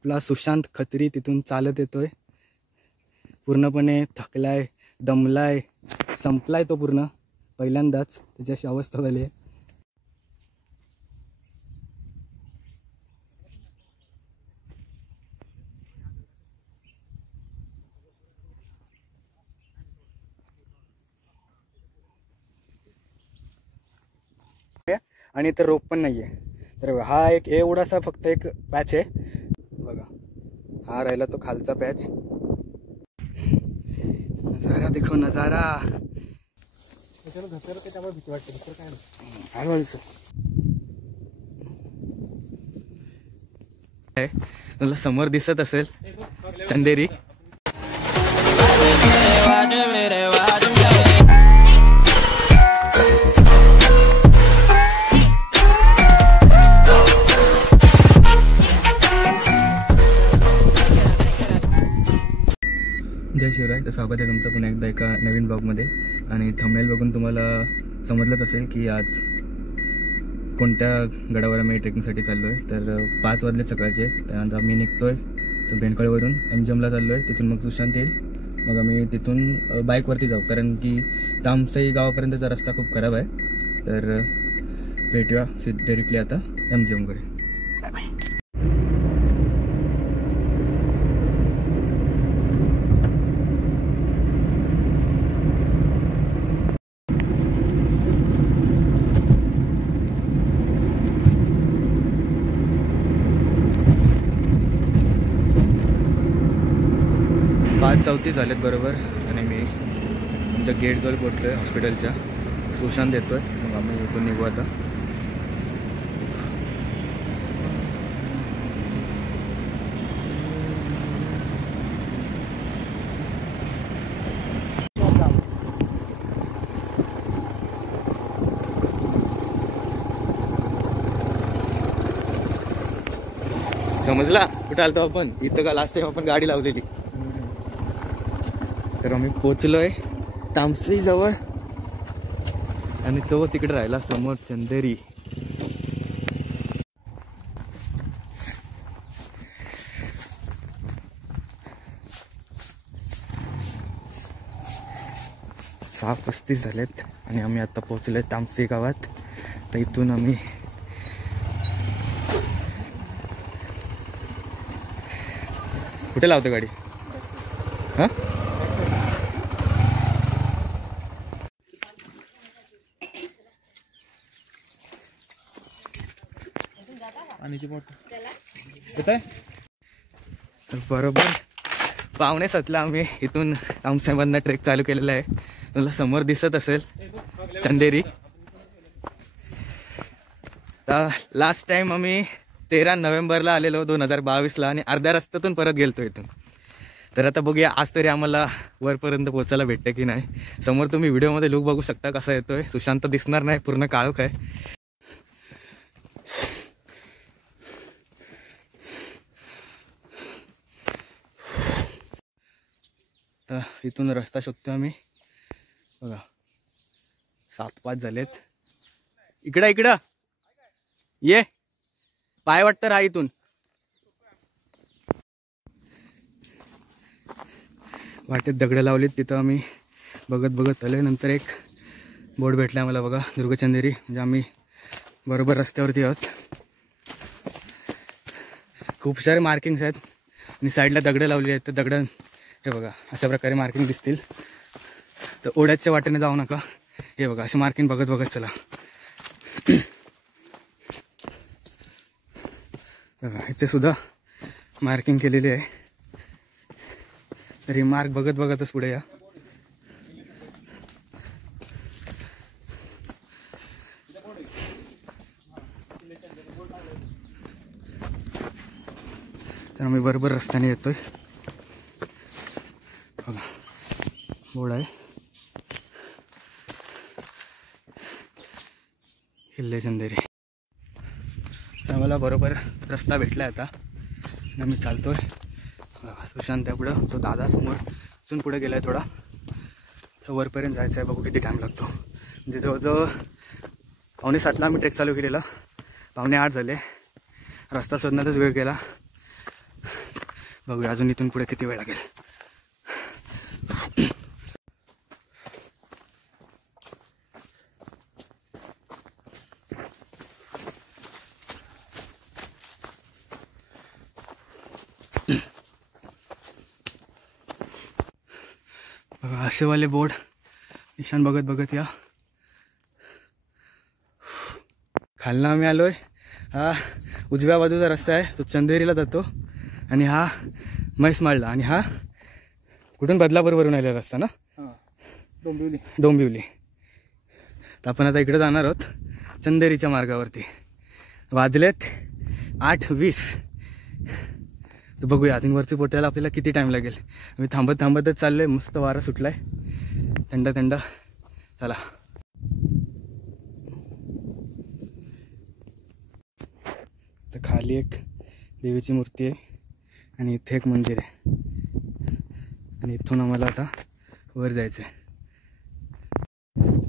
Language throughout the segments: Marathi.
आपला सुशांत खत्री तिथून चालत येतोय, पूर्णपणे थकलाय, दमलाय, संपलाय तो पूर्ण. पहिल्यांदाच त्याची अशी अवस्था झाली आहे. आणि इथं रोप पण नाही आहे. तर हा एक एवढासा फक्त एक पॅच आहे बघा. हा राहिला तो खालचा पॅच. नजारा देखो नजारा. त्याच्यामुळे भीती वाटते, दुसरं काय नाही. हळूहळूच तुला समोर दिसत असेल चंदेरी. जय शिवराय. तर स्वागत आहे तुमचं पुन्हा एकदा एका नवीन ब्लॉगमध्ये. आणि थंबनेल बघून तुम्हाला समजलंच असेल की आज कोणत्या गडावर आम्ही ट्रेकिंगसाठी चाललो आहे. तर 5 वाजले सकाळचे. त्यानंतर आम्ही निघतो आहे तर बेंडकळवरून MGMला चाललो आहे. तिथून मग सुशांत येईल, मग आम्ही तिथून बाईकवरती जाऊ, कारण की तामसई गावापर्यंतचा रस्ता खूप खराब आहे. तर भेटूया डायरेक्टली आता MGMकडे. Bye bye. 5:34 झालेत बरोबर. आणि मी आमच्या गेटजवळ पोचलो आहे हॉस्पिटलच्या. सुशांत येतो आहे, मग आम्ही इथून निघू आता. समजला कुठं आलतो आपण? इथं का लास्ट टाइम आपण गाडी लावलेली. तर आम्ही पोचलोय तामसई जवळ, आणि तो तिकडे राहिला समोर चंदेरी. सहा 35 झालेत आणि आम्ही आता पोचलोय तामसई गावात. तर इथून आम्ही कुठे लावतो गाडी? हां, पाण्याची बॉटल कुठे? तर बरोबर 5:45ला आम्ही इथून तामसईमधनं ट्रेक चालू केलेला आहे. तुला समोर दिसत असेल चंदेरी. तर लास्ट टाइम आम्ही 13 नोव्हेंबरला आलेलो 2022ला, आणि अर्ध्या रस्त्यातून परत गेलतो इथून. तर आता बघूया आज तरी आम्हाला वरपर्यंत पोचायला भेटतं की नाही. समोर तुम्ही व्हिडिओमध्ये लुक बघू शकता कसा येतोय. सुशांत दिसणार नाही, पूर्ण काळोख आहे. तर इथून रस्ता शोधतो आम्ही बघा. 7:05 झालेत. इकडं ये, पाय वाटतं राहा इथून. वाटेत दगडं लावलीत, तिथं आम्ही बघत आले. नंतर एक बोर्ड भेटला आम्हाला बघा, दुर्गचंदेरी. म्हणजे आम्ही बरोबर रस्त्यावरती आहोत. खूप सारे मार्किंग्स आहेत आणि साईडला दगडं लावली आहेत. तर दगडं हे बघा अशा प्रकारे मार्किंग दिसतील. तर ओढ्याच्या वाटेने जाऊ नका. हे बघा असे मार्किंग बघत चला. बघा इथे सुद्धा मार्किंग केलेली आहे. तर ही मार्क बघतच पुढे या. तर आम्ही बरोबर रस्त्याने येतोय बघा. बोर्ड आहे किल्ले चंदेरी. तर आम्हाला बरोबर रस्ता भेटला आता. आम्ही चालतोय. सुशांत त्या पुढं, तो दादा समोर अजून पुढे गेलाय थोडा. तर वरपर्यंत जायचं आहे. बघू किती टाईम लागतो. म्हणजे जवळजवळ 7:45ला आम्ही ट्रेक चालू केलेला. 7:45 झाले. रस्ता शोधण्यातच वेळ गेला. बघूया अजून इथून पुढे किती वेळ लागेल. बघा असेवाले बोर्ड निशाण बघत बघत या. खालनं आम्ही आलोय. हा उजव्या बाजूचा रस्ता आहे तो चंदेरीला जातो आणि हा म्हैसमाळला आणि हा कुठून बदलापूरवरून आलेला रस्ता ना, डोंबिवली. तर आपण आता इकडे जाणार आहोत चंदेरीच्या मार्गावरती. वाजलेत 8:20. तर बघूया अजून वरती पोटायला आपल्याला किती टाईम लागेल. आम्ही थांबतच चाललोय. मस्त वारा सुटलाय, थंड थंड. चला तर खाली एक देवीची मूर्ती आहे आणि इथे एक मंदिर आहे आणि इथून आम्हाला आता वर जायचं आहे.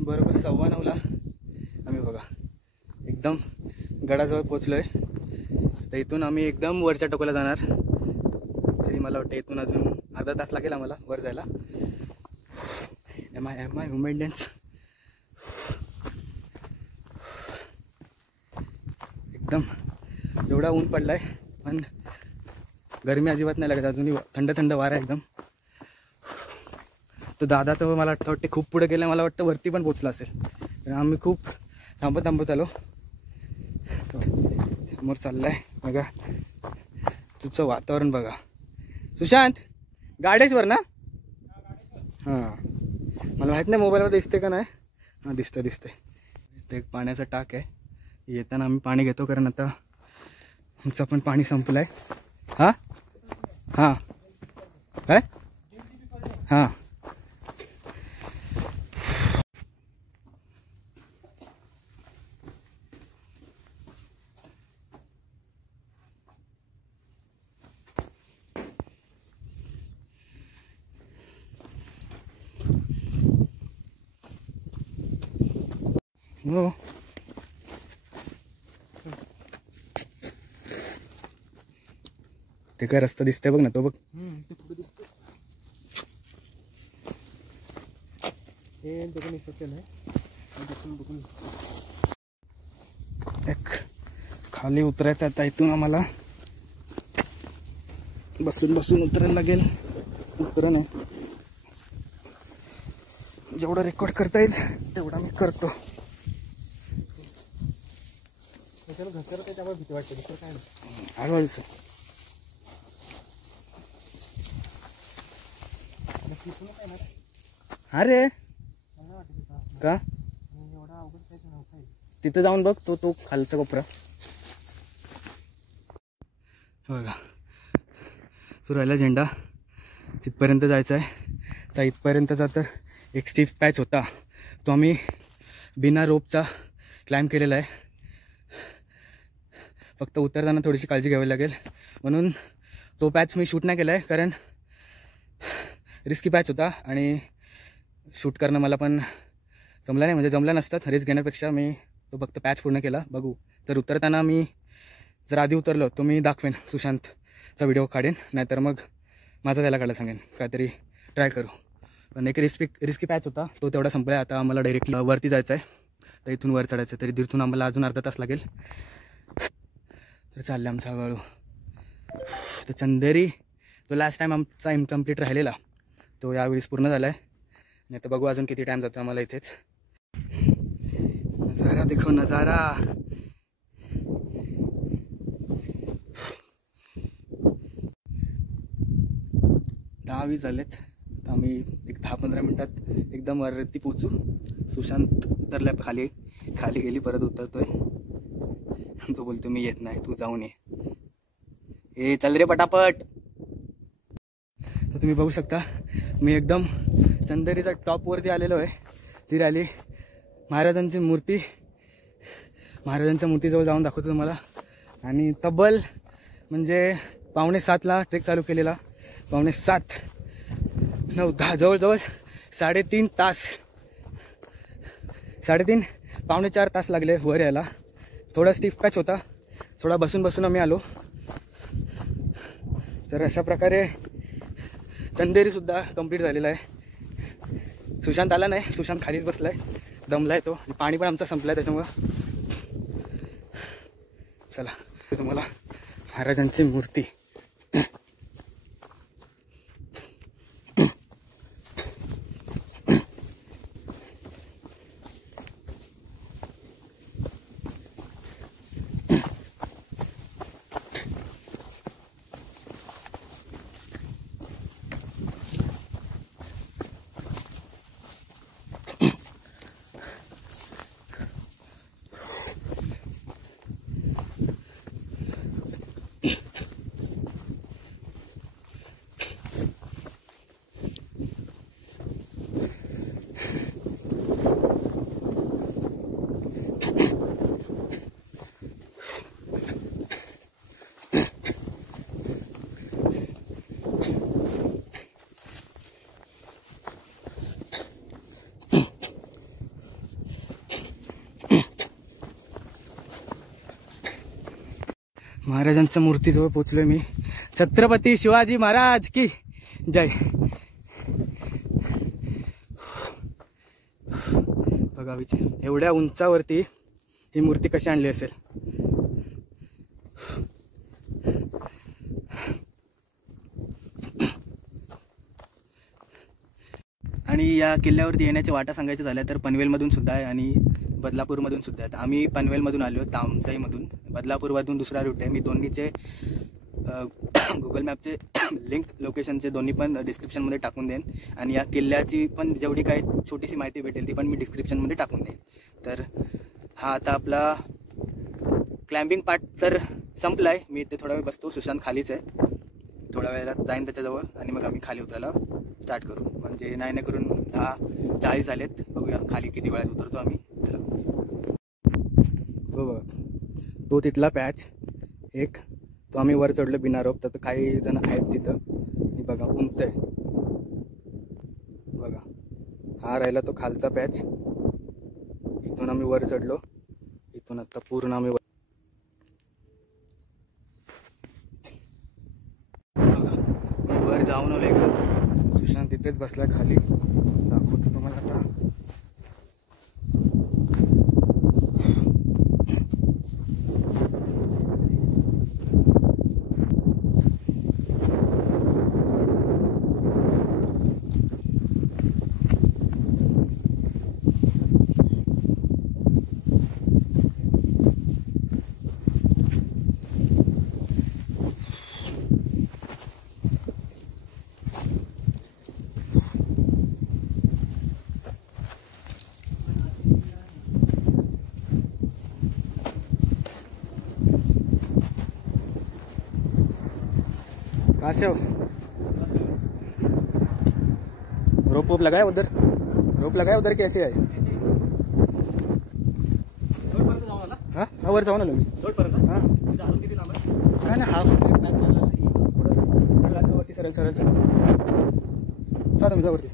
बरोबर 9:15ला आम्ही बघा एकदम गडाजवळ पोचलोय. तर इथून आम्ही एकदम वरच्या टोकाला जाणार. तरी मला वाटतं इथून अजून अर्धा तास लागेल आम्हाला वर जायला. एम आय ह्युमेंडन्स. एकदम एवढा ऊन पडलाय पण गरमी अजिबात नाही लागत. अजूनही थंड थंड वारा एकदम. तो दादा तर मला वाटते खूप पुढे गेला. मला वाटतं वरती पण पोचला असेल. तर आम्ही खूप थांबत आलो. समोर चाललाय बघा. तुझं वातावरण बघा. सुशांत गाडेश्वर ना? हां मला माहीत नाही मोबाईलमध्ये दिसते का नाही. हां दिसतंय. इथे एक पाण्याचा टाक आहे. येताना आम्ही पाणी घेतो कारण आता आमचं पण पाणी संपलं आहे. हां हां काय हां. हो ते काय रस्ता दिसतंय बघ ना, तो बघ. ते पुढे दिसतो. एक खाली उतरायचं आता. इथून आम्हाला बसून उतरायला लागेल. उतरण आहे. जेवढं रेकॉर्ड करता येईल तेवढा मी करतो. त्यामुळे भीती वाटते. दुसरं काय नाही. हळूहळूच अरे का तिथं जाऊन बघ. तो खालचा कोपरा बघा. सुरायला झेंडा तिथपर्यंत जायचा आहे. तर इथपर्यंतचा तर एक स्टीफ पॅच होता. तो आम्ही बिना रोपचा क्लाइंब केलेला आहे. फक्त उतरताना थोडीशी काळजी घ्यावी लागेल म्हणून तो पॅच मी शूट नाही केला आहे. कारण रिस्की पॅच होता आणि शूट करणं मला पण जमलं नाही. म्हणजे जमलं नसतं. रिस्क घेण्यापेक्षा मी तो फक्त पॅच पूर्ण केला. बघू तर उतरताना मी जर आधी उतरलो तो मी दाखवेन. सुशांतचा व्हिडिओ काढेन. नाहीतर मग माझा त्याला काढायला सांगेन. काहीतरी ट्राय करू. पण एक रिस्की पॅच होता तो तेवढा संपला आहे. आता आम्हाला डायरेक्टली वरती जायचं आहे. तर इथून वर चढायचं आहे. तरी तिथून आम्हाला अजून अर्धा तास लागेल. तर चाललं आमचा हळूहळू. तर चंदेरी तो लास्ट टाईम आमचा इनकम्प्लीट राहिलेला तो यावेळेस पूर्ण झाला आहे. नाही तर बघू अजून किती टाईम जातो आम्हाला इथेच. नजारा देखो नजारा. दहा झालेत. तर आम्ही एक 10-15 मिनटात एकदम वरती पोचू. सुशांत उतरल्या खाली गेली. परत उतरतोय. तो बोलतो मी येत नाही, तू जाऊन ये. चल रे पटापट. तर तुम्ही बघू शकता मी एकदम चंदेरीचा टॉपवरती आलेलो आहे. ती राहिली महाराजांच्या मूर्तीजवळ जाऊन दाखवतो तुम्हाला. आणि तब्बल म्हणजे 6:45ला ट्रेक चालू केलेला. 7:45, 9, 10 जवळजवळ 3.5 तास. 3.5 पावणे 4 तास लागले वर यायला. थोडा स्टीफ पॅच होता. थोडा बसून आम्ही आलो. तर अशा प्रकारे चंदेरीसुद्धा कंप्लीट झालेला आहे. सुशांत आला नाही, सुशांत खालीच बसला आहे, दमला आहे तो. पाणी पण आमचा संपला आहे त्याच्यामुळं. चला तुम्हाला महाराजांची मूर्ती महाराजांच्या मूर्तीजवळ पोचलोय मी. छत्रपती शिवाजी महाराज की जय. बघा विचार, एवढ्या उंचावरती ही मूर्ती कशी आणली असेल. आणि या किल्ल्यावरती येण्याची वाटा सांगायचं झालं तर पनवेलमधून सुद्धा आहे आणि बदलापूरमधून सुद्धा आहेत. आम्ही पनवेलमधून आलो, तामसाईमधून. बदलापूरमधून दुसरा रूट आहे. मी दोन्हीचे गुगल मॅपचे लिंक लोकेशनचे दोन्ही पण डिस्क्रिप्शनमध्ये टाकून देईन. आणि या किल्ल्याची पण जेवढी काही छोटीशी माहिती भेटेल ती पण मी डिस्क्रिप्शनमध्ये टाकून देईन. तर हा आता आपला क्लाइम्बिंग पार्ट तर संपला आहे. मी इथे थोडा वेळ बसतो, सुशांत खालीच आहे. थोड्या वेळेला जाईन त्याच्याजवळ आणि मग आम्ही खाली उतरायला स्टार्ट करू. म्हणजे नाही करून 10:40 झालेत. बघूया खाली किती वेळात उतरतो आम्ही. चला. तो बघा, तो तिथला पॅच एक, तो आम्ही वर चढलो बिना रोप. तर काही जण आहेत तिथं. आणि बघा उंच आहे बघा. हा राहिला तो खालचा पॅच. इथून आम्ही वर चढलो. इथून आता पूर्ण आम्ही वर जाऊन आलो एकदम. सुशांत तिथेच बसला खाली. दाखवतो तुम्हाला आता. कहाँ से हो? रोप वोप लगाया उधर? रोप लगाया उधर कैसे आए? हाँ हाँ वर जाऊ ना मी. हां काय ना हा वरती सरळ सरळ सरळ जा तुमच्यावरती.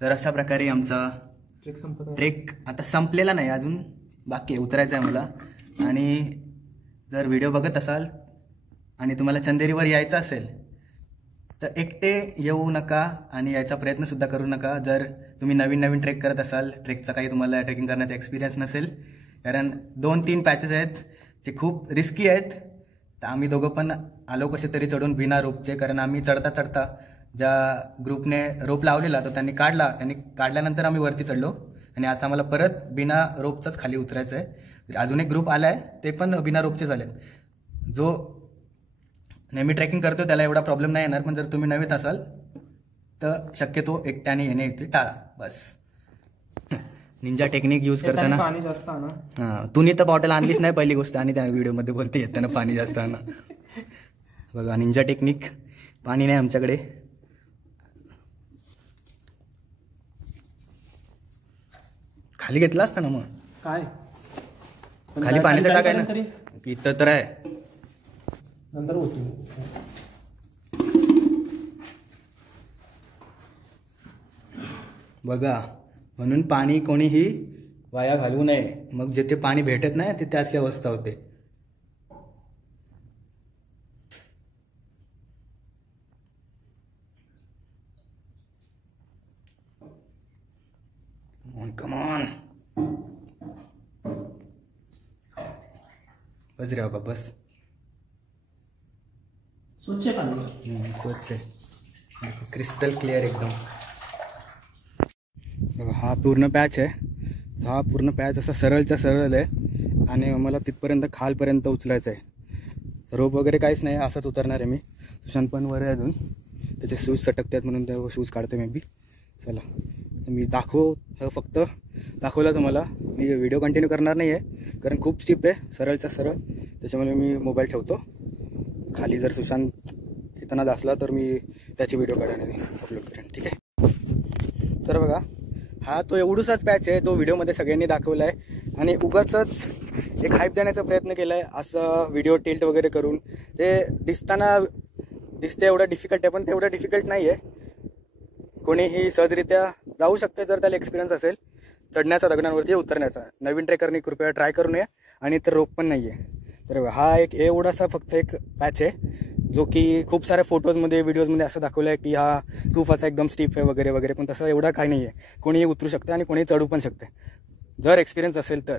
तर अशा प्रकारे आमचा ट्रेक आता संपलेला नाही, अजून बाकी उतरायचं आहे मला. आणि जर व्हिडिओ बघत असाल आणि तुम्हाला चंदेरीवर यायचं असेल तर एकटे येऊ नका आणि यायचा प्रयत्नसुद्धा करू नका. जर तुम्ही नवीन नवीन ट्रेक करत असाल, ट्रेकचा काही तुम्हाला ट्रेकिंग करण्याचा एक्सपिरियन्स नसेल, कारण 2-3 पॅचेस आहेत जे खूप रिस्की आहेत. तर आम्ही दोघं पण आलो कसे तरी चढून बिना रोपचे. कारण आम्ही चढता चढता ज्या ग्रुपने रोप लावलेला तो त्यांनी काढल्यानंतर आम्ही वरती चढलो आणि आता आम्हाला परत बिना रोपचाच खाली उतरायचं आहे. अजून एक ग्रुप आला आहे, ते पण बिना रोपचे झालेत. जो नेहमी ट्रेकिंग करतो त्याला एवढा प्रॉब्लेम नाही येणार, पण जर तुम्ही नवीन असाल तर शक्यतो एकट्याने येणे इथे टाळा बस. निंजा टेक्निक यूज करताना पाणी जास्त आणा. हां, तुम्ही तर बॉटल आणलीच नाही पहिली गोष्ट. आणि त्या व्हिडिओमध्ये बोलते येताना पाणी जास्त आणा. बघा निंजा टेक्निक. पाणी नाही आमच्याकडे. खाली घेतला असता ना मग काय खाली पाण्याचं टाक आहे ना, इथं तर आहे. नंतर होतो बघा. म्हणून पाणी कोणीही वाया घालवू नये. मग जिथे पाणी भेटत नाही तिथे अशी अवस्था होते. कमॉन बस रे बाबा बस. स्वच्छ पाणी. स्वच्छ आहे, क्रिस्टल क्लिअर एकदम. हा पूर्ण पॅच आहे. हा पूर्ण पॅच असा सरळचा सरळ आहे आणि मला तिथपर्यंत खालपर्यंत उचलायचं आहे. रोप वगैरे काहीच नाही, असंच उतरणार आहे मी. सुशांत पण वर आहे अजून, त्याचे शूज सटकतात म्हणून ते शूज काढते मी बी. चला मी फक्त दाखवलं तुम्हाला. मी व्हिडिओ कंटिन्यू करणार नाही आहे कारण खूप स्टिप आहे सरळचा सरळ, त्याच्यामुळे मी मोबाईल ठेवतो खाली. जर सुशांत येताना असला तर मी त्याची व्हिडिओ काढेन आणि अपलोड करेन, ठीक आहे. तर बघा हा तो एवढूसाच पॅच आहे जो व्हिडिओमध्ये सगळ्यांनी दाखवला आहे आणि उगाचच एक हाईप देण्याचा प्रयत्न केला आहे असं व्हिडिओ टिल्ट वगैरे करून. ते दिसते एवढं डिफिकल्ट आहे पण ते एवढं डिफिकल्ट नाही आहे. कोणीही सहजरित्या जाऊ शकते जर त्याला एक्सपिरियन्स असेल चढण्याचा, दगडांवरती उतरण्याचा. नवीन ट्रेकरनी कृपया ट्राय करू नये. आणि तर रोप पण नाही आहे. तर हा एक एवढासा फक्त एक पॅच आहे जो की खूप साऱ्या फोटोजमध्ये व्हिडिओजमध्ये असं दाखवलं आहे की हा खूप असा एकदम स्टीप आहे वगैरे वगैरे, पण तसं एवढा काही नाही आहे. कोणीही उतरू शकते आणि कोणीही चढू पण शकते जर एक्सपिरियन्स असेल तर.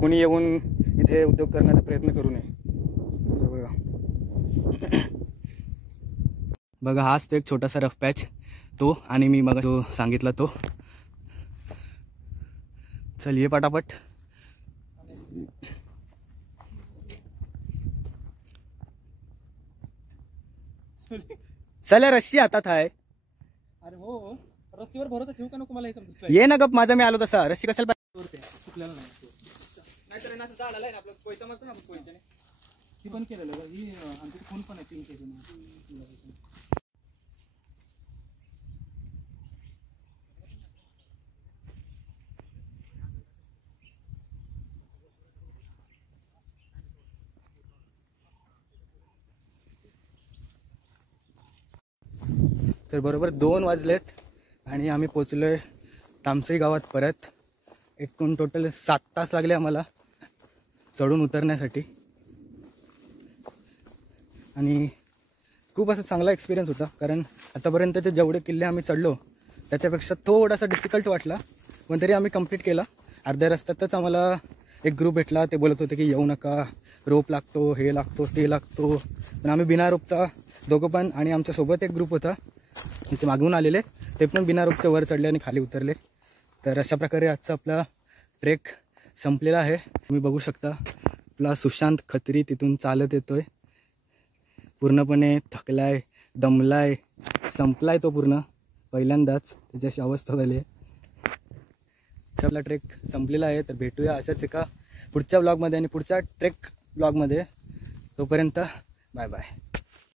कोणी येऊन इथे उद्योग करण्याचा प्रयत्न करू नये. बघा हाच तो एक छोटासा रफ पॅच तो, आणि मी मग जो सांगितला तो. चल ये पटापट. चल रस्सी हातात आहे. अरे हो, रस्सीवर भरोसा ठेवू का नको मला हे समजत ये ना गप, माझा मी आलो तसा. रस्सी कशाला चुकलेला नाही ना आपलं कोयता मारतो ना आपण कोयत्याने. ती पण केलेलं ही आमची फोन पण आहे 3 केजी. तर बरोबर 2 वाजलेत आणि आम्ही पोचलो आहे तामसई गावात परत. एकूण टोटल 7 तास लागले आम्हाला चढून उतरण्यासाठी आणि खूप असा चांगला एक्सपिरियन्स होता. कारण आतापर्यंतचे जेवढे किल्ले आम्ही चढलो त्याच्यापेक्षा थोडासा डिफिकल्ट वाटला, पण तरी आम्ही कंप्लीट केला. अर्ध्या रस्त्यातच आम्हाला एक ग्रुप भेटला. ते बोलत होते की येऊ नका, रोप लागतो, हे लागतो, ते लागतो. पण आम्ही बिना रोपचा दोघं पण, आणि आमच्यासोबत एक ग्रुप होता इथे मागून आलेले, ते पण बिना रोपच्या वर चढले आणि खाली उतरले. तर अशा प्रकारे आजचा आपला ट्रेक संपलेला आहे. तुम्ही बघू शकता आपला सुशांत खत्री तिथून चालत येतोय. पूर्णपणे थकलाय, दमलाय, संपलाय तो पूर्ण. पहिल्यांदाच त्याची अशी अवस्था झाली आहे. आपला ट्रेक संपलेला आहे. तर भेटूया अशाच एका पुढच्या ब्लॉगमध्ये आणि पुढच्या ट्रेक ब्लॉगमध्ये. तोपर्यंत बाय बाय.